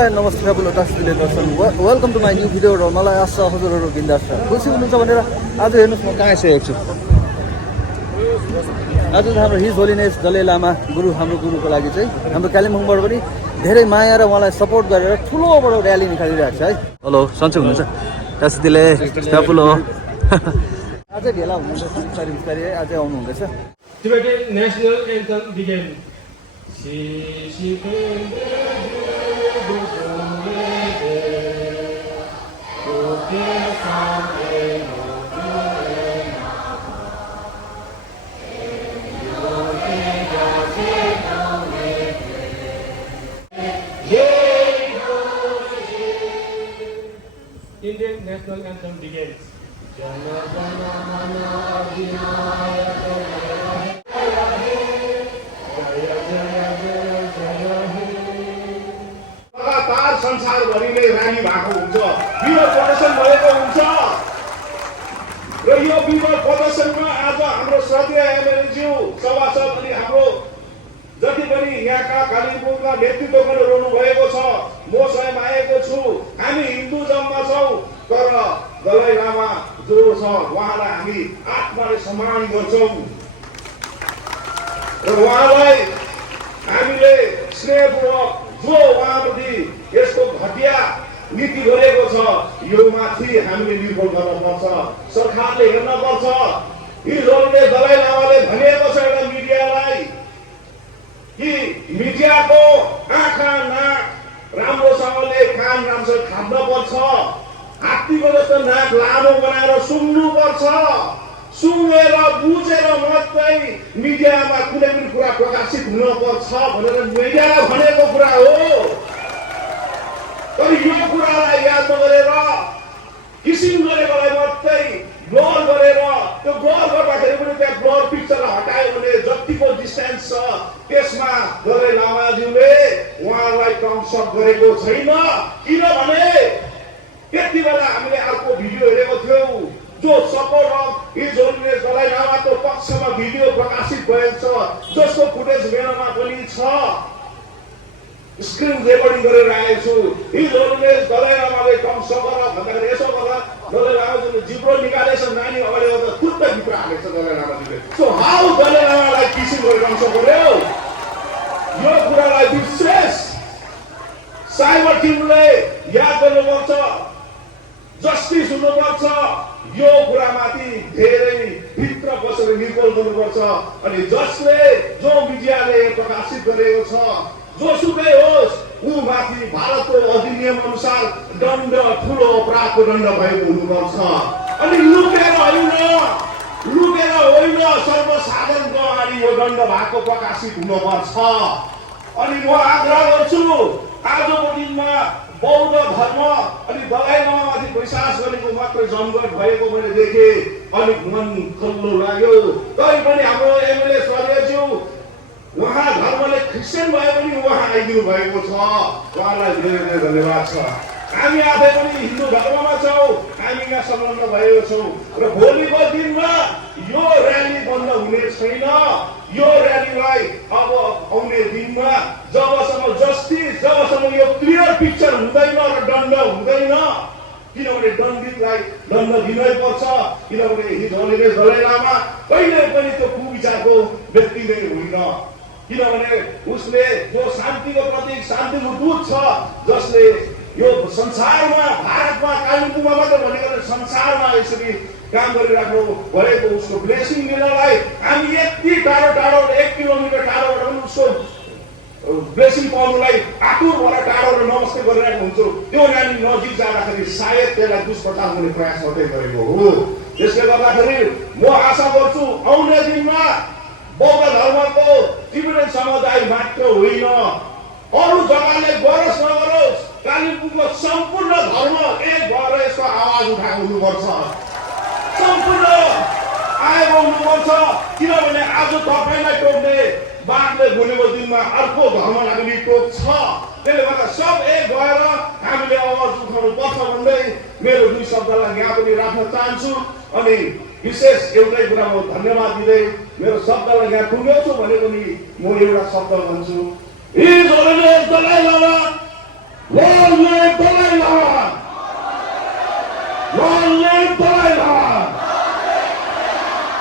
Hello and namaste traveler tasdile darsan. Welcome to my new video र मलाई आशा हजुरहरु बिन्दास छ। खुसी हुनुहुन्छ भनेर आज हेर्नुस् म कहाँ आइसकेको छु। आज हाम्रो हिज होलिनेस दलाई लामा गुरु हाम्रो गुरुको लागि चाहिँ हाम्रो कालिम्पोङबाट पनि धेरै माया र उहाँलाई सपोर्ट गरेर ठुलो बडो र्याली निकालिरहेको छ है। हेलो सन्चै हुनुहुन्छ? tasdile traveler अझै भेला हुनुहुन्छ बिस्तारै बिस्तारै अझै आउनु हुँदैछ। Tibetan national anthem began. Indian national anthem begins. Jana Jana Mana Adinayaka Jaya Jaya Jaya Jaya He. लगातार संसारभरिले र्याली भएको हुन्छ, विरोध प्रदर्शन भएको हुन्छ र यो विरोध प्रदर्शनमा आज हाम्रो श्रद्धेय एमएलएज्यू सभासद अनि हाम्रो जति पनि यहाँका कालिम्पोङका नेतृत्वगण रहनु भएको छ, म स्वयं आएको छु। हामी हिन्दुजममा छौँ तर दलाई लामा जो छ उहाँलाई हामी आत्माले सम्मान गर्छौँ र उहाँलाई हामीले स्नेहपूर्वक जो उहाँप्रति यसको घटिया नीति गरेको छ यो माथि हामीले निर्भर गर्न पर्छ, सरकारले हेर्न पर्छ। हिजोले दलाई लामाले भनेको छ एउटा मिडियालाई कि मिडियाको आँखा नाक राम्रोसँगले कान राम्रोसँग थाप्न पर्छ, हात्तीको जस्तो नाक लामो बनाएर सुन्नु पर्छ, सुनेर बुझेर मात्रै मिडियामा कुनै पनि कुरा प्रकाशित हुन पर्छ भनेर मिडियाले भनेको कुरा हो। तर यो कुरालाई याद नगरेर किसिम गरेकोलाई मात्रै ब्लर गरेर त्यो ब्लर गर्दाखेरि पनि त्यहाँ ब्लर पिक्चर हटायो भने जतिको डिस्टेन्स छ त्यसमा दलाई लामाज्यूले उहाँलाई टर्मसप गरेको छैन। किनभने त्यति बेला हामीले अर्को भिडियो हेरेको थियौँ जो support of his holiness Dalai लामाको पक्षमा भिडियो प्रकाशित भएको छ, जसको फुटेज मेरोमा पनि छ, स्क्रिन रेकर्डिङ गरेर आएको छु। हिज होलिनेस दलाई लामाले टर्मसप गर भन्दाखेरि यसो गर दलाई लामाले जिब्रो निकालेछ, नानी अगाडि आउँदा खुट्टा भित्र हालेको छ दलाई लामाले। सो हाउ दलाई लामालाई किसिम गरेर टर्मसप गर्यो? यो कुरालाई विशेष साइबर टिमले याद गर्नुपर्छ, जस्टिस हुनुपर्छ। यो कुरामाथि धेरै भित्र बसेर निर्भर गर्नुपर्छ अनि जसले जो मिडियाले प्रकाशित गरेको छ जोसुकै होस् ऊ माथि भारतको अधिनियम अनुसार दण्ड ठुलो अपराधको दण्ड भएको हुनुपर्छ। अनि लुकेर होइन सर्वसाधारणको अगाडि यो दण्ड भएको प्रकाशित हुनुपर्छ। अनि म आग्रह गर्छु आजको दिनमा बौद्ध धर्म अनि दलाई लामामाथि विश्वास गरेको मात्रै जमघट भएको मैले देखेँ, अलिक मन खल्लो लाग्यो। तैपनि हाम्रो एमएलए स्वर्गीयज्यू उहाँ धर्मले क्रिस्चियन भए पनि उहाँ आइदिनु भएको छ, उहाँलाई धेरै धेरै धन्यवाद छ। हामी आफै पनि हिन्दू धर्ममा छौँ, हामी यहाँ संलग्न भएको छौँ र भोलिको दिनमा यो र्याली बन्द हुने छैन। यो र्यालीलाई अब आउने दिनमा जबसम्म जस्टिस जबसम्म यो क्लियर पिक्चर हुँदैन र दण्ड हुँदैन, किनभने दण्डितलाई दण्ड दिनै पर्छ। किनभने हिज होलिनेस दलाई लामा कहिले पनि त्यो कुविचारको व्यक्ति नै होइन, किनभने उसले जो शान्तिको प्रतीक शान्तिको दूत छ, जसले यो संसारमा भारतमा कालिम्पोङमा मात्र भनेको संसारमा यसरी काम गरिराख्नु भएको उसको ब्लेसिङ लिनलाई हामी यति टाढो 1 किलोमिटर टाढोबाट पनि उसको ब्लेसिङ पाउनुलाई आतुर भएर टाढो नमस्ते गरिरहेको हुन्छु। त्यो नानी नजिक जाँदाखेरि सायद त्यसलाई दुष्प्रचार गर्ने प्रयास गर्दै गरेको हो। त्यसले गर्दाखेरि म आशा गर्छु आउने दिनमा बौद्ध धर्मको टिबेटन समुदाय मात्र होइन, अरू जग्गाले गरोस् नगरोस् कालिम्पोङको सम्पूर्ण धर्म एक भएर यसको आवाज उठाएको हुनुपर्छ, सम्पूर्ण आएको हुनुपर्छ। किनभने आज तपाईँलाई टोक्ने बाघले भोलिको दिनमा अर्को धर्मलाई पनि टोक्छ। त्यसले गर्दा सब एक भएर हामीले आवाज उठाउनु पर्छ भन्दै मेरो दुई शब्दलाई यहाँ पनि राख्न चाहन्छु। अनि विशेष एउटै कुरा म धन्यवाद दिँदै मेरो शब्दलाई यहाँ टुङ्ग्याउँछु भने पनि म एउटा शब्द भन्छु, हिज holiness Dalai Lama Long live Dalai Lama! Long live Dalai Lama!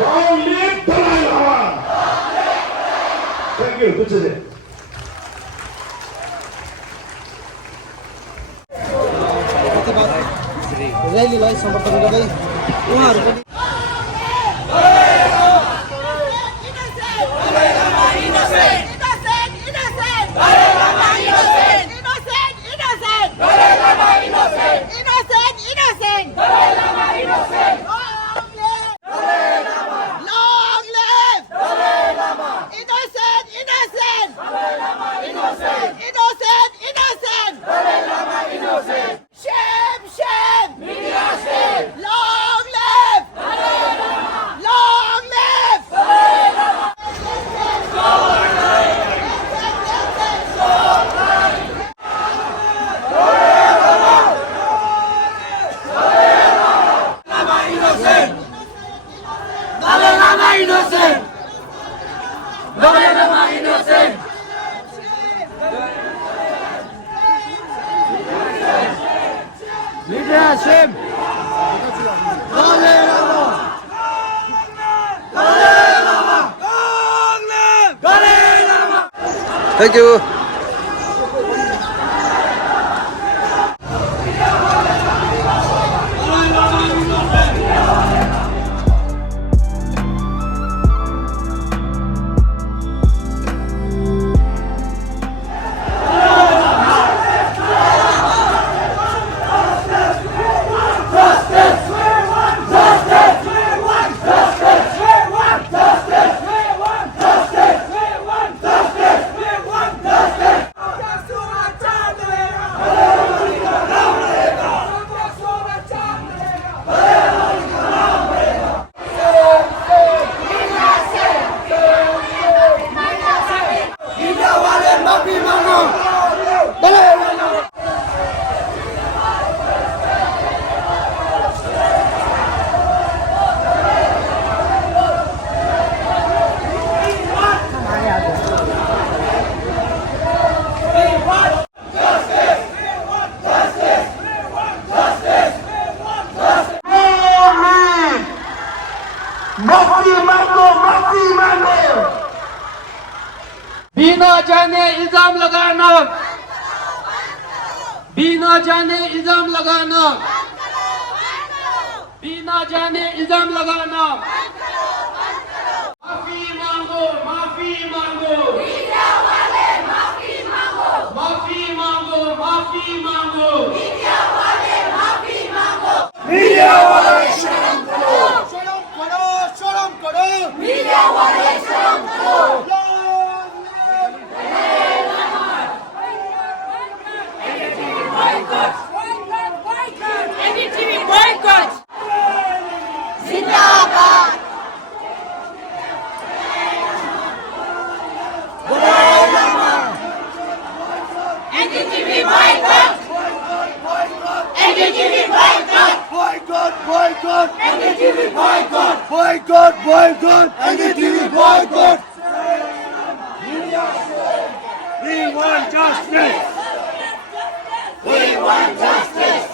Long live Dalai Lama! Thank you. Good to see you. र्यालीलाई समर्थन गर्दै उहाँहरूको Thank you. बिना जाने इल्जाम लगाना, बिना जाने इल्जाम लगाना, बिना जाने इल्जाम लगाना। माफी मांगो, माफी मांगो, मीडिया वाले माफी मांगो, माफी मांगो, माफी मांगो, मीडिया वाले माफी मांगो, मीडिया वाले शर्म करो, शर्म करो, शर्म करो, मीडिया वाले शर्म करो। Boycott, boycott, NDTV boycott. We want justice. We want justice.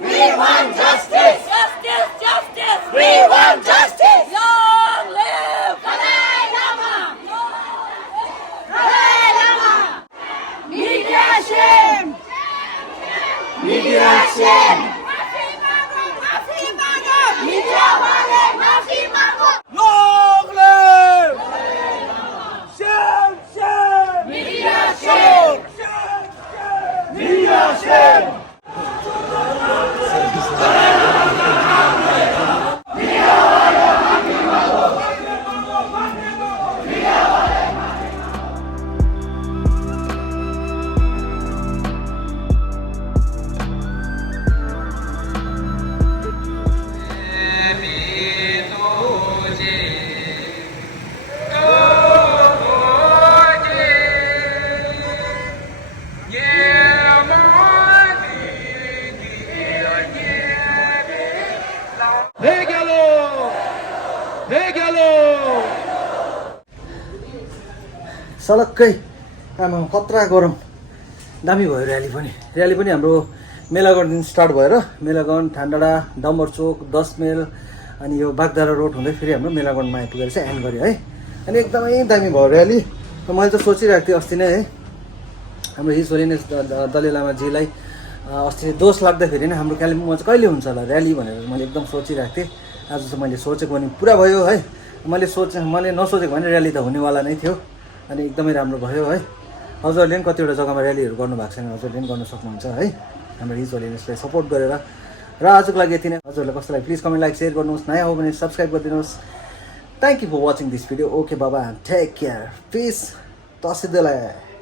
We want justice. We want justice. Long live Dalai Lama! Dalai Lama! Media shame! Media shame. Media wale maafi mango! Long live. Shame, shame. Media shame! Media shame. सलक्कै आमा खतरा गरम दामी भयो rally पनि हाम्रो मेलागढदेखि start भएर मेलागढ ठान्डाडा डम्बर चोक 10 mile अनि यो बागधारा रोड हुँदै फेरि हाम्रो मेलागढमा आइपुगेर चाहिँ एन्ड गऱ्यो है। अनि एकदमै दामी भयो र्याली। र मैले त सोचिरहेको थिएँ अस्ति नै है हाम्रो हिज होलिनेस दलाई लामाजीलाई अस्ति दोष लाग्दाखेरि नै हाम्रो कालिम्पोङमा चाहिँ कहिले हुन्छ होला र्याली भनेर मैले एकदम सोचिरहेको थिएँ। आज चाहिँ मैले सोचेको भने पुरा भयो है। मैले नसोचेको भने र्याली त हुनेवाला नै थियो अनि एकदमै राम्रो भयो है। हजुरहरूले पनि कतिवटा जग्गामा र्यालीहरू गर्नुभएको छैन, हजुरहरूले पनि गर्न सक्नुहुन्छ है हाम्रो हिज होलिनेसलाई सपोर्ट गरेर। र आजको लागि यति नै। हजुरहरूलाई कस्तो लाग्यो प्लिज कमेन्ट लाइक सेयर गर्नुहोस्, नयाँ हो भने सब्सक्राइब गरिदिनुहोस्। Thank you for watching this video. Okay बाबा, टेक केयर, पिस, तसिदलाई।